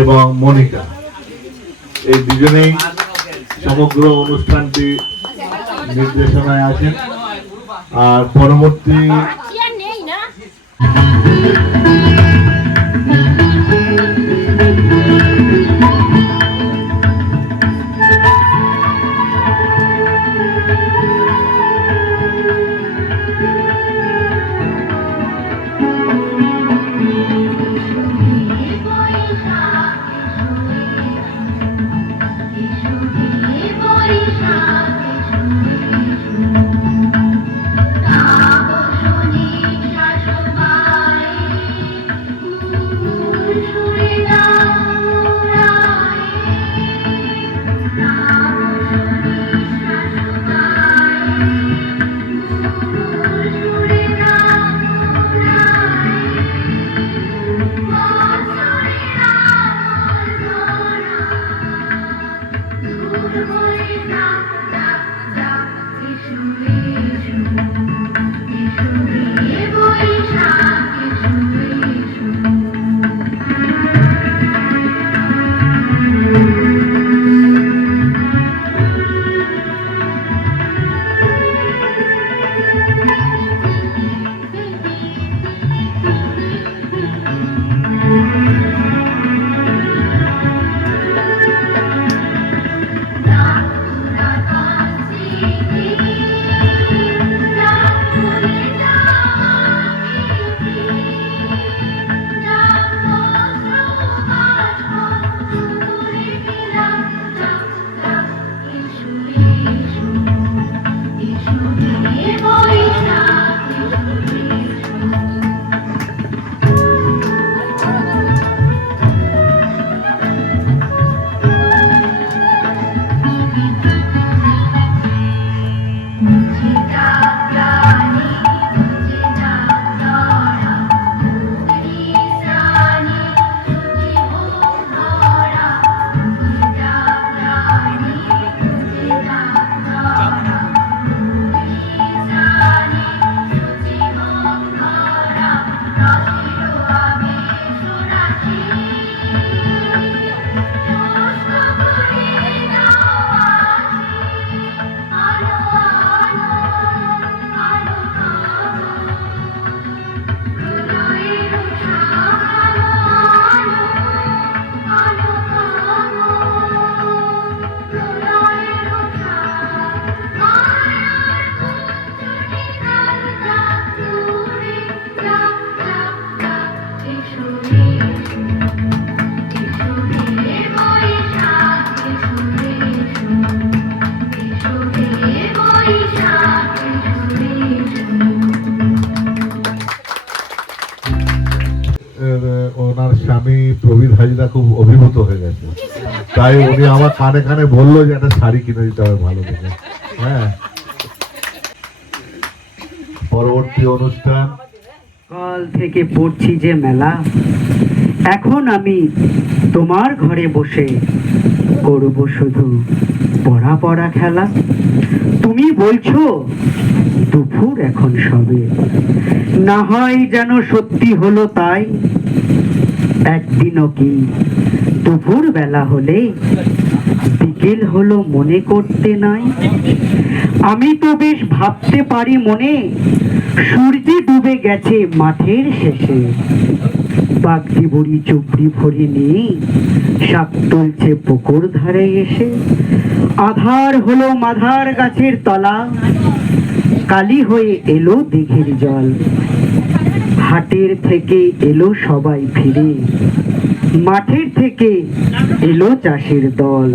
এবং মনিকা। এই দুজনেই সমগ্র অনুষ্ঠানটি নির্দেশনায় আছেন। আর পরবর্তী কানে কানে বলল যে একটা শাড়ি কিনে দিতে হবে ভালো দেখে হ্যাঁ। পরবর্তী অনুষ্ঠান। কাল থেকে পড়ছি যে মেলা। এখন আমি তোমার ঘরে বসে করব শুধু পড়া পড়া খেলা। তুমি বলছো, দুপুর এখন সবে। না হয় যেন সত্যি হলো তাই। একদিনও কি দুপুর বেলা হলে বিকেল হলো মনে করতে নাই। আমি তো বেশ ভাবতে পারি মনে, সূর্যে ডুবে গেছে মাঠের শেষে। বাগদি বুড়ি চুপড়ি ভরি নিয়ে সাপ তুলছে পুকুর ধারে এসে। আধার হলো মাধার গাছের তলা, কালি হয়ে এলো দিঘির জল। হাটের থেকে এলো সবাই ফিরে, মাঠের থেকে এলো চাষের দল।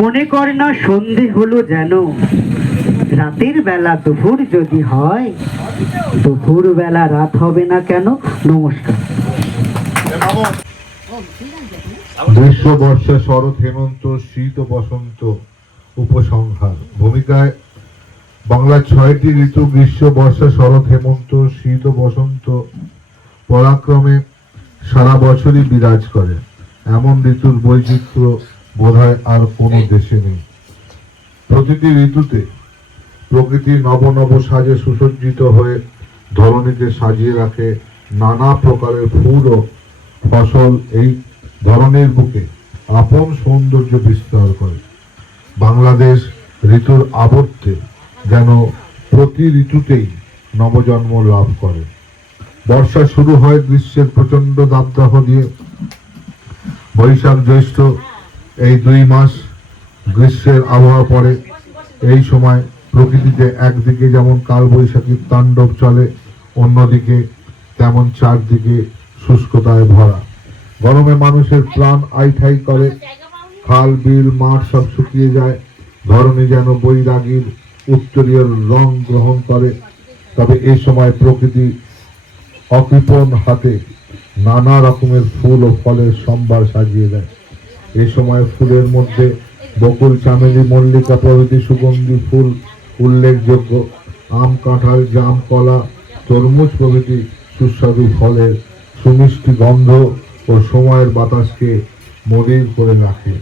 মনে কর না, সন্ধে হলো যেন। রাতের বেলা দুপুর যদি হয়, দুপুর বেলা রাত হবে না কেন? নমস্কার। গ্রীষ্ম বর্ষা শরৎ হেমন্ত, শীত ও বসন্ত উপসংহার। ভূমিকায় বাংলার ছয়টি ঋতু গ্রীষ্ম বর্ষা শরৎ হেমন্ত, শীত ও বসন্ত, পরাক্রমে সারা বছরই বিরাজ করে। এমন ঋতুর বৈচিত্র্য বোধহয় আর কোনো দেশে নেই। প্রতিটি ঋতুতে প্রকৃতি নব নব সাজে সুসজ্জিত হয়ে ধরণীকে সাজিয়ে রাখে নানা প্রকারের ফুল ও ফসল এই ধরনের বুকে আপন সৌন্দর্য বিস্তার করে। বাংলাদেশ ঋতুর আবর্তে যেন প্রতি ঋতুতেই নবজন্ম লাভ করে। বর্ষা শুরু হয় গ্রীষ্মের প্রচণ্ড দাবদাহ দিয়ে। বৈশাখ জ্যৈষ্ঠ এই দুই মাস গ্রীষ্মের আবহাওয়া পড়ে এই সময় প্রকৃতিতে একদিকে যেমন কালবৈশাখীর তাণ্ডব চলে, অন্যদিকে তেমন চারদিকে শুষ্কতায় ভরা। গরমে মানুষের প্রাণ আইঠাই করে, খাল, বিল, মাঠ সব শুকিয়ে যায়। ধরণী যেন বৈরাগীর উত্তরীয় রং গ্রহণ করে। তবে এই সময় প্রকৃতি অকৃপণ হাতে নানা রকমের ফুল ও ফলের সম্ভার সাজিয়ে দেয়। এই সময় ফুলের মধ্যে বকুল, চামেলি, মল্লিকা প্রভৃতি সুগন্ধি, ফুল উল্লেখযোগ্য। আম, কাঁঠাল, জাম, কলা, তরমুজ প্রভৃতি সুস্বাদু ফলের সুমিষ্টি গন্ধ ও সময়ের বাতাসকে মলিন করে রাখে।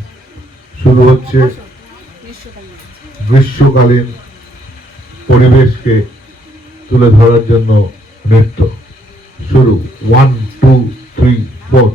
শুরু হচ্ছে গ্রীষ্মকালীন পরিবেশকে তুলে ধরার জন্য নৃত্য। শুরু। ওয়ান টু থ্রি ফোর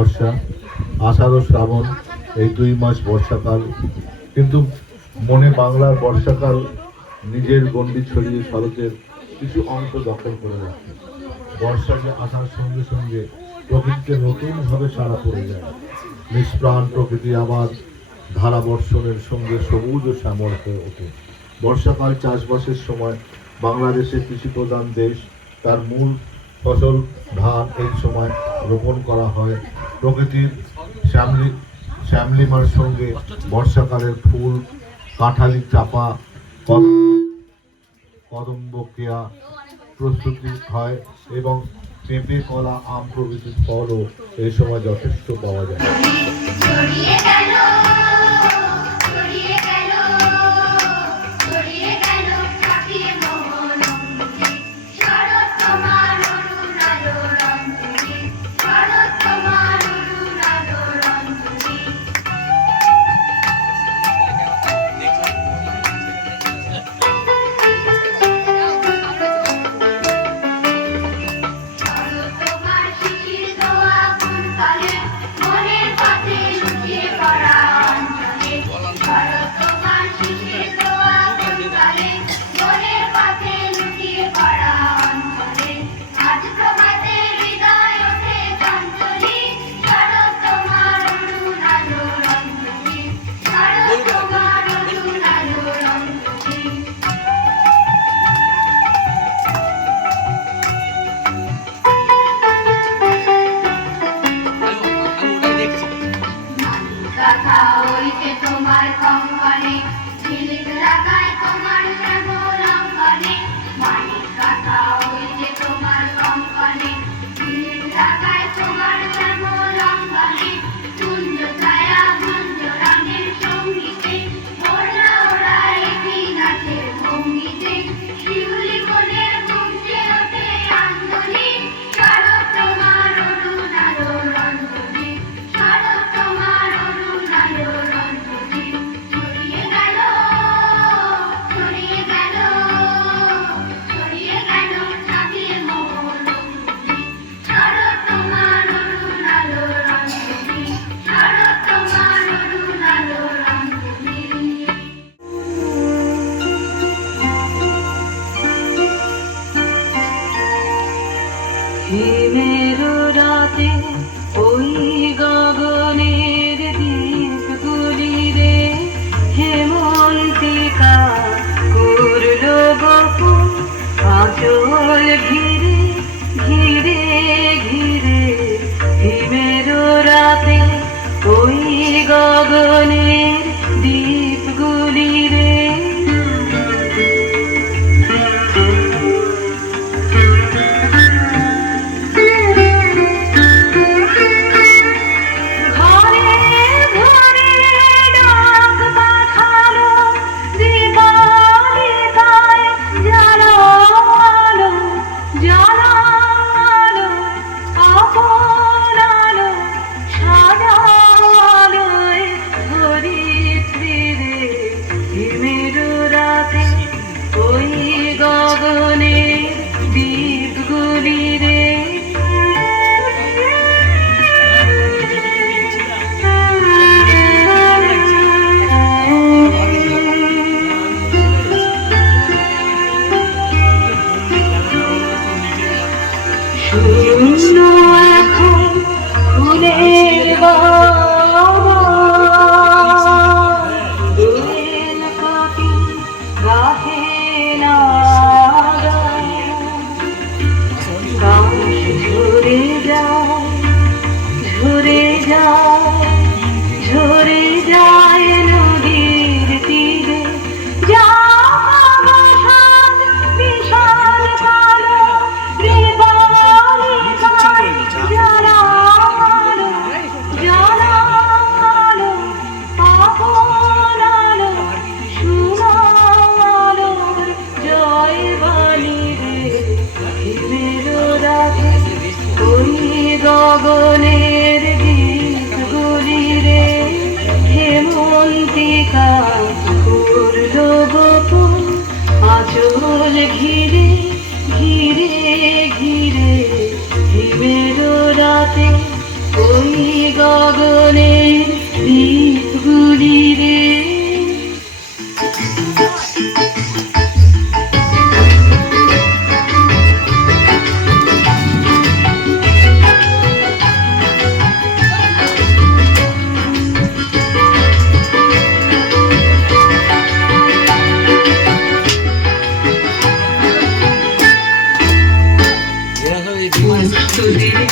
বর্ষা, আষাঢ় শ্রাবণ এই দুই মাস বর্ষাকাল। কিন্তু মনে বাংলার বর্ষাকাল নিজের গণ্ডি ছড়িয়ে শরতের কিছু অংশ দখল করে রাখে। বর্ষাকে আসার সঙ্গে সঙ্গে প্রকৃতিতে নতুনভাবে সাড়া পড়ে যায় নিষ্প্রাণ প্রকৃতি আবার ধারা বর্ষণের সঙ্গে সবুজ ও শ্যামল হয়ে ওঠে। বর্ষাকাল চাষবাসের সময় বাংলাদেশের কৃষি প্রধান দেশ, তার মূল ফসল ধান এই সময় রোপণ করা হয় প্রকৃতির শ্যামলি, শ্যামলিমার সঙ্গে বর্ষাকালের ফুল কাঁঠালি চাপা কদম কদম্ব কেয়া প্রস্তুতি হয় এবং পেঁপে, কলা, আম প্রভৃতির ফলও এই সময় যথেষ্ট পাওয়া যায়।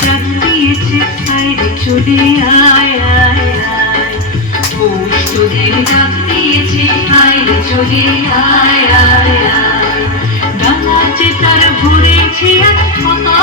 ডাক দিয়েছে আইরে চলে আয় আয় আয়। পৌষ তোদের ডাক দিয়েছে আইরে চলে আয় আয় আয়। ডাঙাচে তার ভরেছে, এক ফাঁকা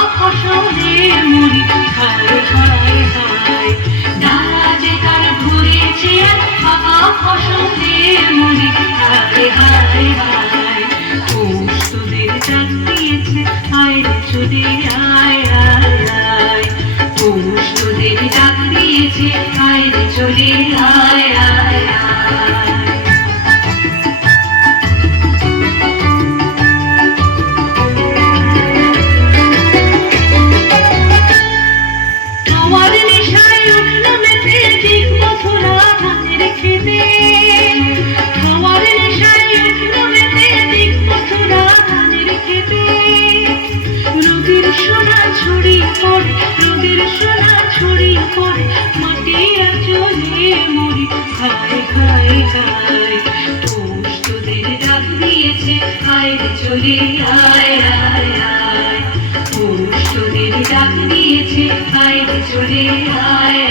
সোনা ছুরি পড়ে রোগের সোনা ছুরি পড়ে মাটি চলে মরি খায় খায় খায় তোষ তোদের ডাক দিয়েছে আয় চলে আয় আয় আয়। তোষ তোদের ডাক দিয়েছে আয় চলে আয়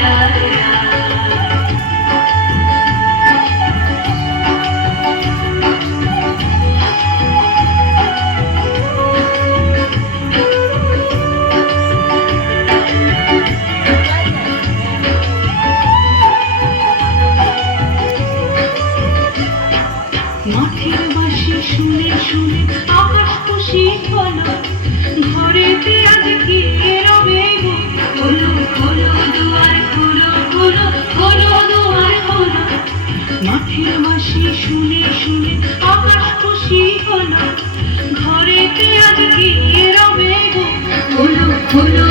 আজ কি রবে গো ফুলু ফুলু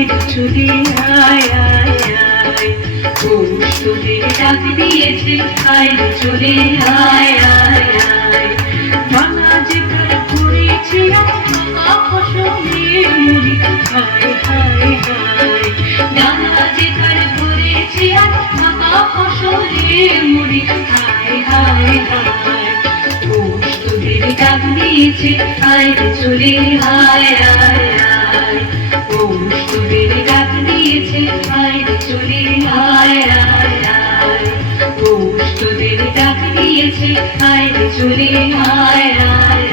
রাতের চলে, আয় আয় আয়। পৌষ তোদের ডাক দিয়েছে আয় চলে, আয় আয় আয়। বাংলা যে কাল করেছিল পাকা ফসলের মুড়ি হায় হায় হায় ডানা যে কাল করেছিল পাকা ফসলের মুড়ি হায় হায় হায় পৌষ তোদের ডাক দিয়েছে আয় চলে, আয় আয় শিখায় চুরি হায় রায়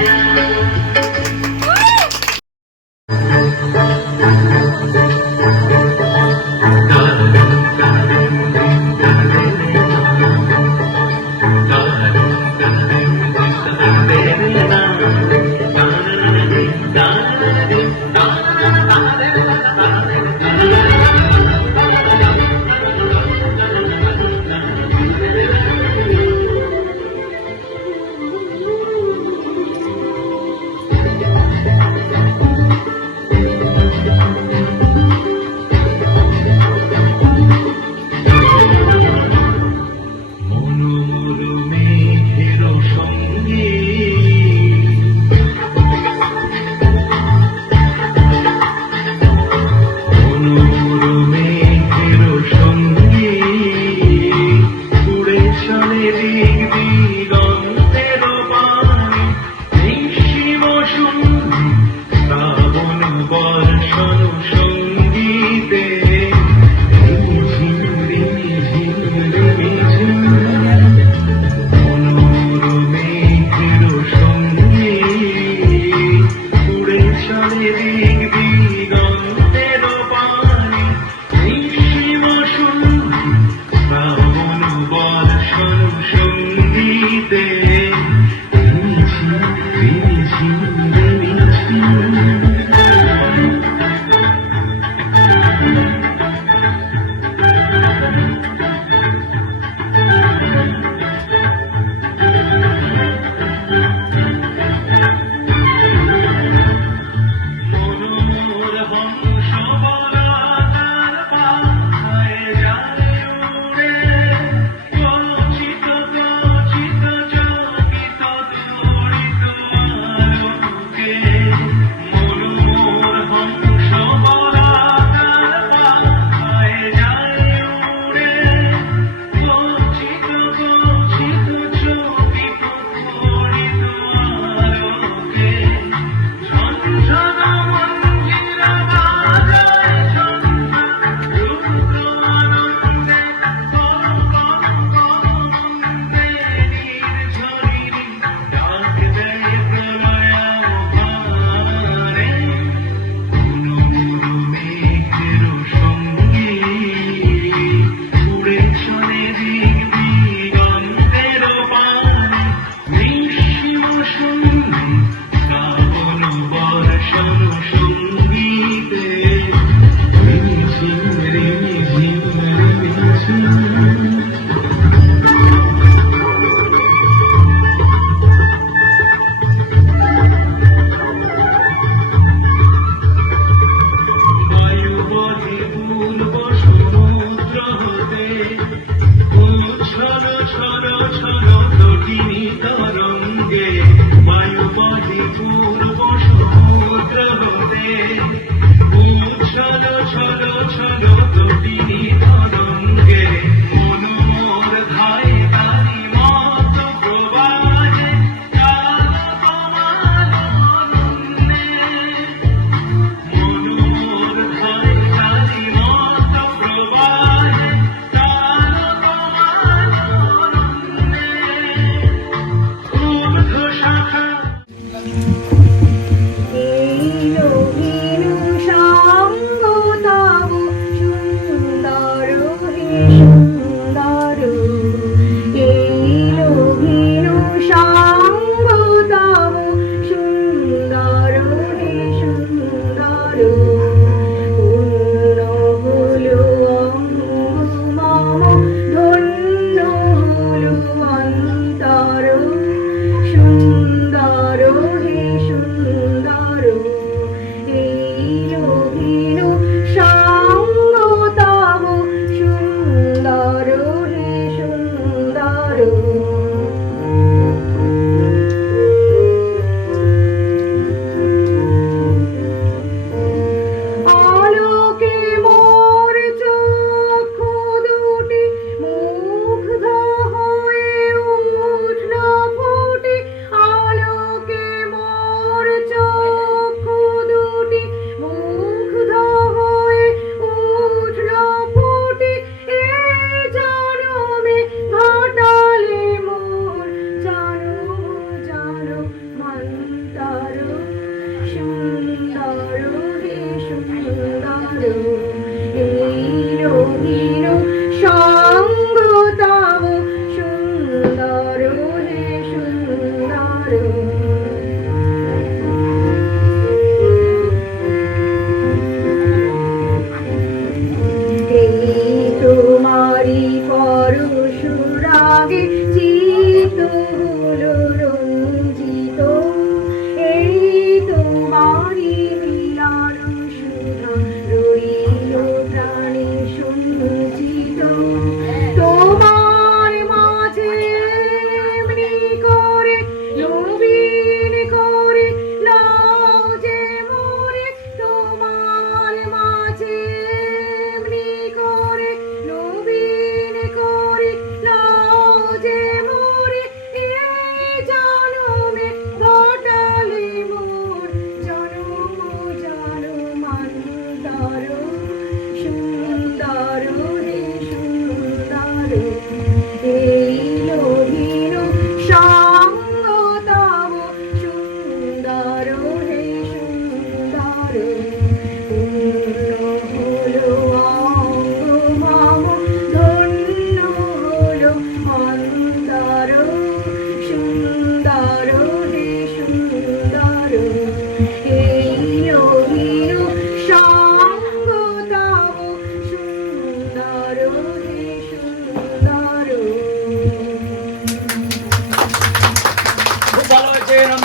ছড়ানো ছড়ানো ছড়ানো তটিনী তর